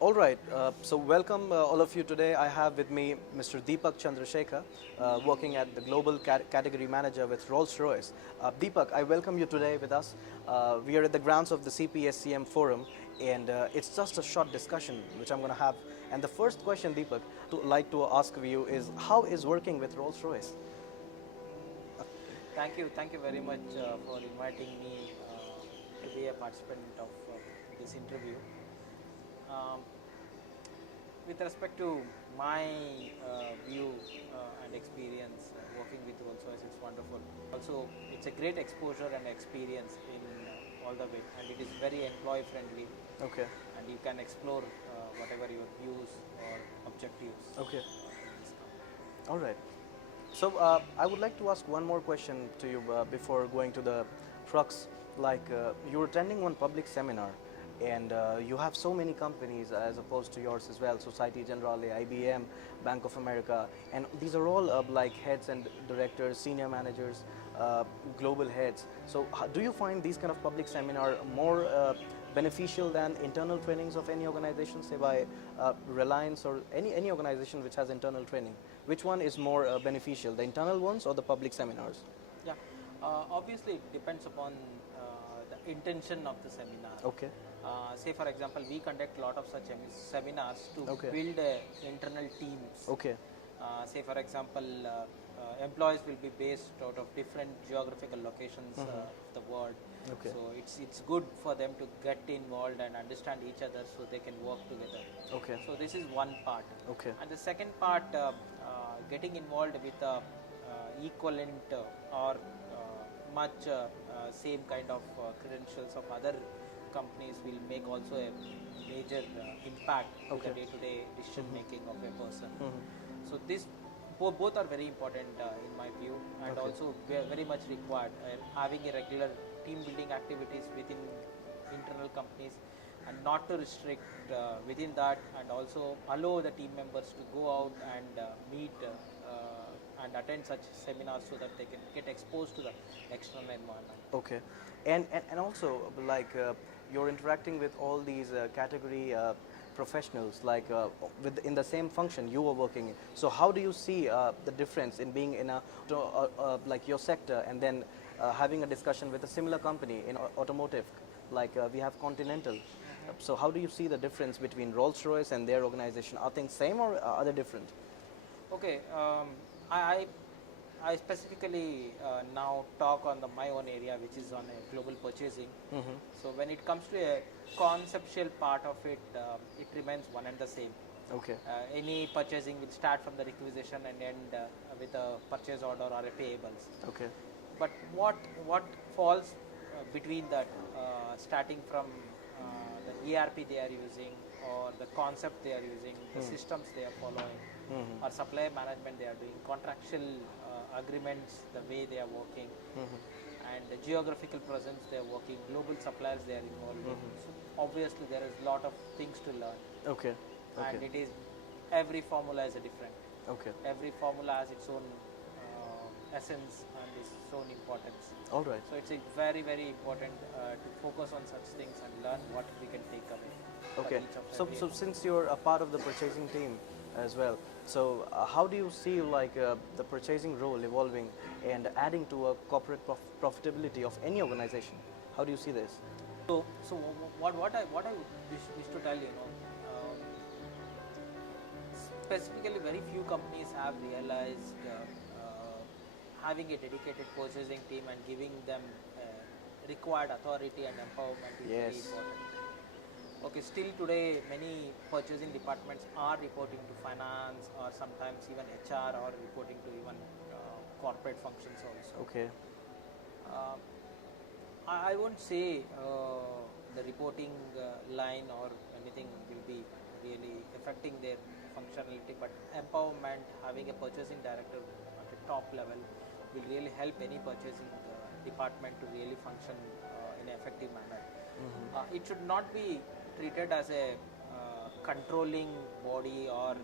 All right, so welcome all of you today. I have with me Mr. Deepak Chandrasekhar, working at the Global Category Manager with Rolls-Royce. Deepak, I welcome you today with us. We are at the grounds of the CPSCM Forum, and it's just a short discussion which I'm going to have. And the first question, Deepak, to like to ask you is, how is working with Rolls-Royce? Thank you very much for inviting me to be a participant of this interview. Um, with respect to my view and experience working with Rolls-Royce, it's wonderful. Also, it's a great exposure and experience in all the way, and it is very employee friendly, Okay. and you can explore whatever your views or objectives Okay. in this company. All right. So I would like to ask one more question to you before going to the crux. Like you're attending one public seminar, and you have so many companies as opposed to yours as well. Society Generale, IBM, Bank of America, and these are all like heads and directors, senior managers, global heads. So do you find these kind of public seminar more beneficial than internal trainings of any organization, say by Reliance or any organization which has internal training? Which one is more beneficial, the internal ones or the public seminars? Yeah, obviously it depends upon the intention of the seminar. Okay. Say for example, we conduct a lot of such seminars to Okay. build internal teams. Okay. Say for example, employees will be based out of different geographical locations of the world. Okay. So it's good for them to get involved and understand each other so they can work together. Okay. So this is one part. Okay. And the second part, getting involved with equivalent or much same kind of credentials of other companies will make also a major impact to Okay. the day-to-day decision making of a person. So this both are very important in my view, and Okay. also very much required. Having a regular team building activities within internal companies, and not to restrict within that, and also allow the team members to go out and meet and attend such seminars so that they can get exposed to the external environment. Okay. And also like you're interacting with all these category professionals, like in the same function you were working in. So how do you see the difference in being in a like your sector, and then having a discussion with a similar company in automotive, like we have Continental? So how do you see the difference between Rolls-Royce and their organization? Are things same or are they different? Okay, I I specifically now talk on my own area, which is on global purchasing. So when it comes to a conceptual part of it, it remains one and the same. Okay. Any purchasing will start from the requisition and end with a purchase order or a payables. Okay. But what falls between that, starting from the ERP they are using, or the concept they are using, the systems they are following, or supply management they are doing, contractual agreements, the way they are working, and the geographical presence they are working, global suppliers they are involved in. So obviously there is a lot of things to learn, Okay. and Okay. it is every formula is a different. Okay. Every formula has its own essence and its own importance. All right. So it's a very important to focus on such things and learn what we can take away. for Okay. each of So, every- so since you're a part of the purchasing team as well, so how do you see like the purchasing role evolving and adding to a corporate profitability of any organization? How do you see this? So what I wish to tell specifically very few companies have realized having a dedicated purchasing team and giving them required authority and empowerment is very Yes. important. Okay, still today many purchasing departments are reporting to finance, or sometimes even HR, or reporting to even corporate functions also. Okay. Uh, I won't say the reporting line or anything will be really affecting their functionality, but empowerment, having a purchasing director at the top level will really help any purchasing department to really function in an effective manner. It should not be treated as a controlling body, or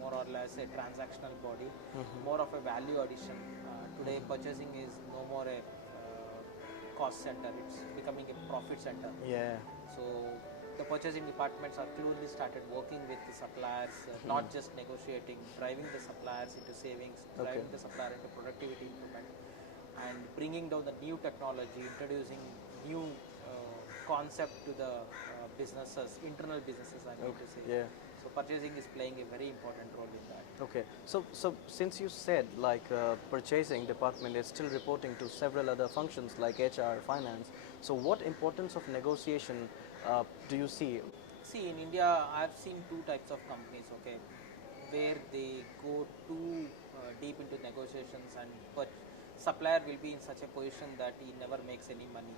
more or less a transactional body, more of a value addition. Today purchasing is no more a cost center, it's becoming a profit center. Yeah. So the purchasing departments are closely started working with the suppliers, not just negotiating, driving the suppliers into savings, driving the supplier into productivity improvement, and bringing down the new technology, introducing new concept to the businesses, internal businesses, I mean to say. Yeah. So purchasing is playing a very important role in that. Okay, so since you said like purchasing department is still reporting to several other functions like HR, finance, so what importance of negotiation do you see? See, in India, I've seen two types of companies, okay, where they go too deep into negotiations, and but supplier will be in such a position that he never makes any money.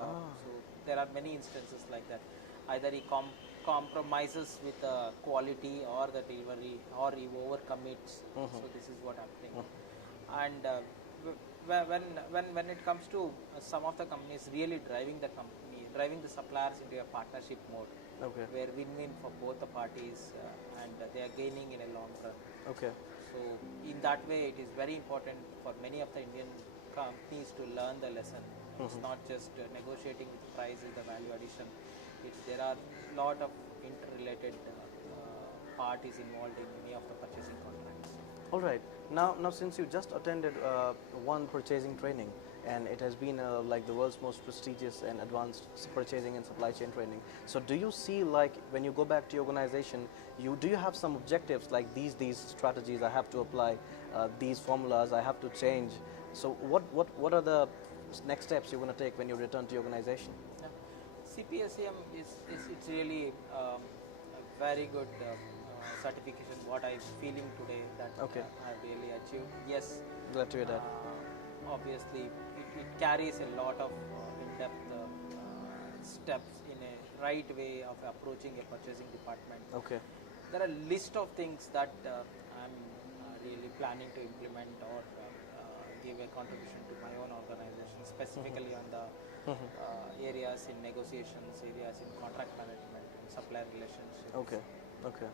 So there are many instances like that. Either he compromises with the quality or the delivery, or he overcommits. So this is what happening. And when it comes to some of the companies really driving the suppliers into a partnership mode, Okay. where win-win for both the parties, and they are gaining in a long run. Okay. So in that way, it is very important for many of the Indian companies to learn the lesson. It's not just negotiating with price is the value addition. There are lot of interrelated parties involved in many of the purchasing contracts. All right. Now since you just attended one purchasing training, and it has been like the world's most prestigious and advanced purchasing and supply chain training. So do you see, like, when you go back to your organization, do you have some objectives like these strategies I have to apply, these formulas I have to change? So what are the next steps you're going to take when you return to your organization? Yeah. CPSCM is it's really a very good certification. What I'm feeling today that Okay. I've really achieved. Yes, Glad to hear that. obviously it carries a lot of in-depth steps in a right way of approaching a purchasing department. Okay. There are a list of things that I'm really planning to implement or give a contribution to my own organization, specifically on the areas in negotiations, areas in contract management, and supplier relationships. Okay. Okay.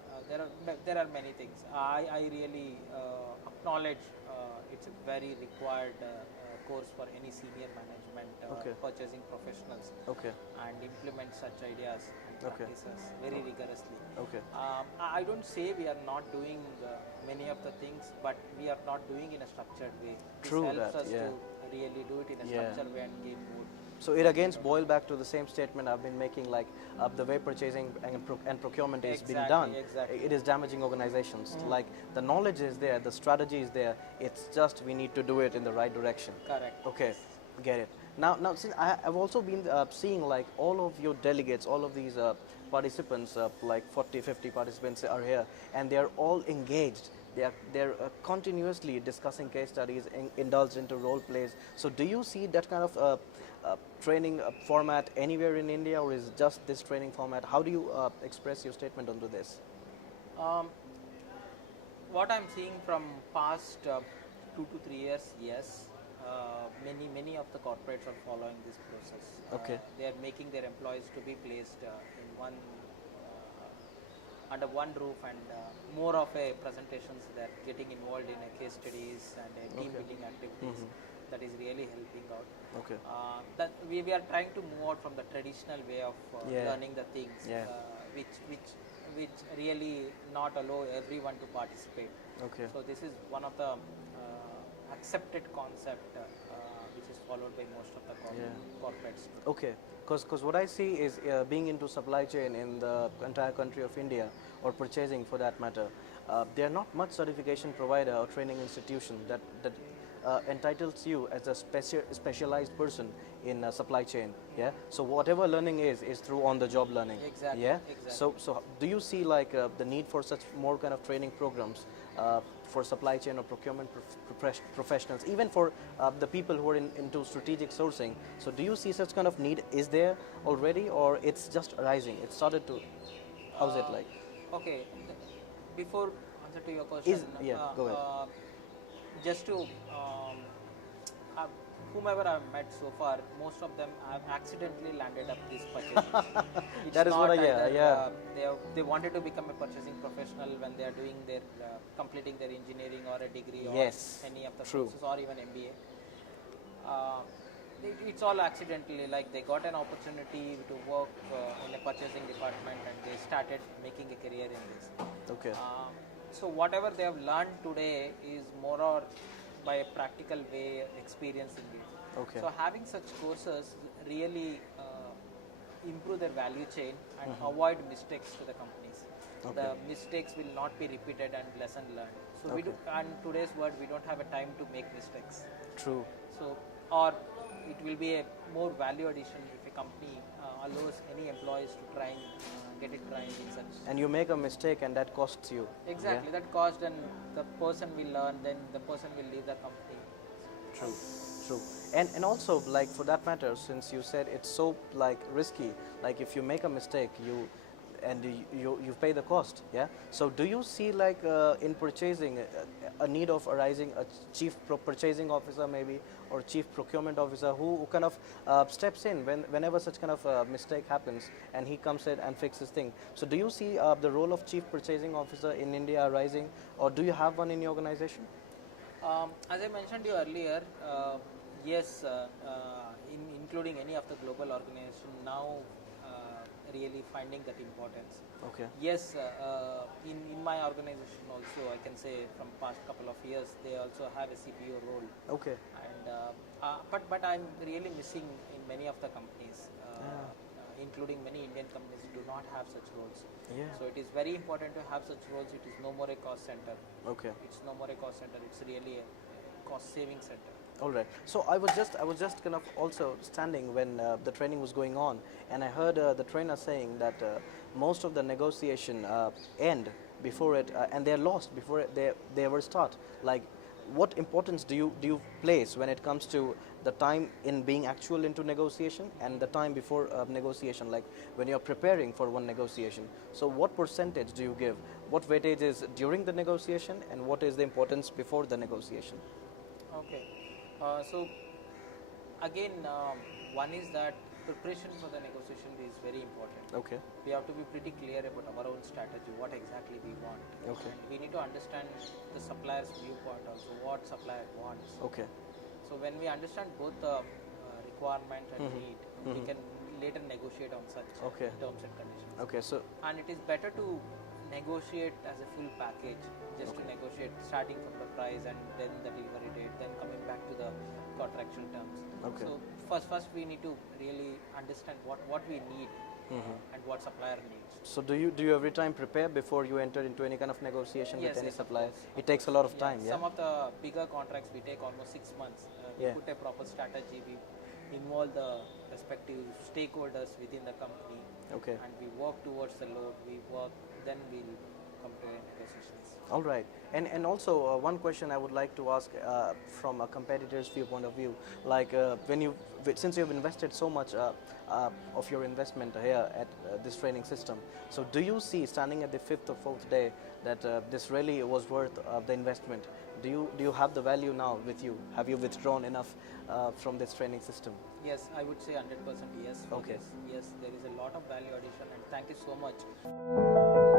There are many things. I really acknowledge it's a very required course for any senior management Okay. purchasing professionals, Okay. and implement such ideas and Okay. practices very rigorously. Okay. I don't say we are not doing many of the things, but we are not doing in a structured way. True This helps that, us yeah. to really do it in a Yeah. structured way and gain more. So it again boils back to the same statement I've been making, like the way purchasing and procurement is being done, Exactly. it is damaging organizations. Like the knowledge is there, the strategy is there, it's just we need to do it in the right direction. Correct. Okay, get it. Now since I've also been seeing like all of your delegates, all of these participants, like 40, 50 participants are here, and they are all engaged. They're continuously discussing case studies, indulged into role plays. So do you see that kind of training format anywhere in India, or is it just this training format? How do you express your statement onto this? What I'm seeing from past 2 to 3 years, yes, many of the corporates are following this process. Okay. They are making their employees to be placed in one under one roof, and more of a presentations. They're getting involved in a case studies and team Okay. building activities. That is really helping out. Okay. That we are trying to move out from the traditional way of Yeah. learning the things, Yeah. which really not allow everyone to participate. Okay. So this is one of the accepted concept which is followed by most of the corporates. Okay, because what I see is being into supply chain in the entire country of India, or purchasing for that matter, there are not much certification provider or training institution that entitles you as a specialized person in supply chain. Yeah. So whatever learning is through on-the-job learning. Exactly, Yeah. exactly. So do you see like the need for such more kind of training programs for supply chain or procurement professionals, even for the people who are into strategic sourcing? So do you see such kind of need is there already, or it's just arising? It started to. How's it like? Okay, before answer to your question, Go ahead. Just to whomever I've met so far, most of them have accidentally landed up this purchasing. It's That is what not I- yeah, either, yeah. they wanted to become a purchasing professional when they are doing their completing their engineering or a degree or Yes, any of the true. courses or even MBA. It's all accidentally, like they got an opportunity to work in a purchasing department and they started making a career in this. Okay. So whatever they have learned today is more or by a practical way experiencing it. Okay. So having such courses really improve their value chain and avoid mistakes to the companies. Okay. The mistakes will not be repeated and lesson learned. So we do, Okay. and today's world we don't have a time to make mistakes. True. So or it will be a more value addition if a company allows any employees to try and get it trained in such. And you make a mistake and that costs you. Exactly, that cost, and the person will learn, then the person will leave the company. True, true. And also, like, for that matter, since you said it's so like risky, like if you make a mistake, you pay the cost, yeah. So do you see like in purchasing a need of arising a chief purchasing officer maybe, or chief procurement officer who kind of steps in whenever such kind of mistake happens and he comes in and fixes thing. So do you see the role of chief purchasing officer in India arising, or do you have one in your organization? As I mentioned you earlier, yes, including any of the global organization now really finding that importance. Okay. Yes, in my organization also, I can say from past couple of years, they also have a CPO role. Okay. And but I'm really missing in many of the companies, including many Indian companies do not have such roles. Yeah. So it is very important to have such roles. It is no more a cost center. Okay. It's no more a cost center. It's really a cost saving center. All right. So I was just kind of also standing when the training was going on, and I heard the trainer saying that most of the negotiation end before it, and they're lost before they ever start. Like, what importance do you place when it comes to the time in being actual into negotiation and the time before negotiation? Like when you're preparing for one negotiation. So what percentage do you give? What weightage is during the negotiation, and what is the importance before the negotiation? Okay. So again, one is that preparation for the negotiation is very important. Okay. We have to be pretty clear about our own strategy, what exactly we want. Okay. And we need to understand the supplier's viewpoint also, what supplier wants. Okay. So when we understand both the requirement and need, we can later negotiate on such Okay. terms and conditions. Okay. So And it is better to negotiate as a full package, just to negotiate starting from the price and then the delivery date, then coming back to the contractual terms. Okay. So first we need to really understand what we need and what supplier needs. So do you every time prepare before you enter into any kind of negotiation Yes, with any yes, of supplier? course, It takes a lot of time, yeah? Some of the bigger contracts we take almost 6 months. We Yeah. put a proper strategy. We involve the respective stakeholders within the company, Okay. and we work towards the load. We work, then we'll come to negotiations. All right. And also one question I would like to ask from a competitor's viewpoint of view, like since you've invested so much of your investment here at this training system, so do you see standing at the fifth or fourth day that this really was worth the investment? Do you have the value now with you? Have you withdrawn enough from this training system? Yes, I would say 100% yes. For Okay. this. Yes, there is a lot of value addition, and thank you so much.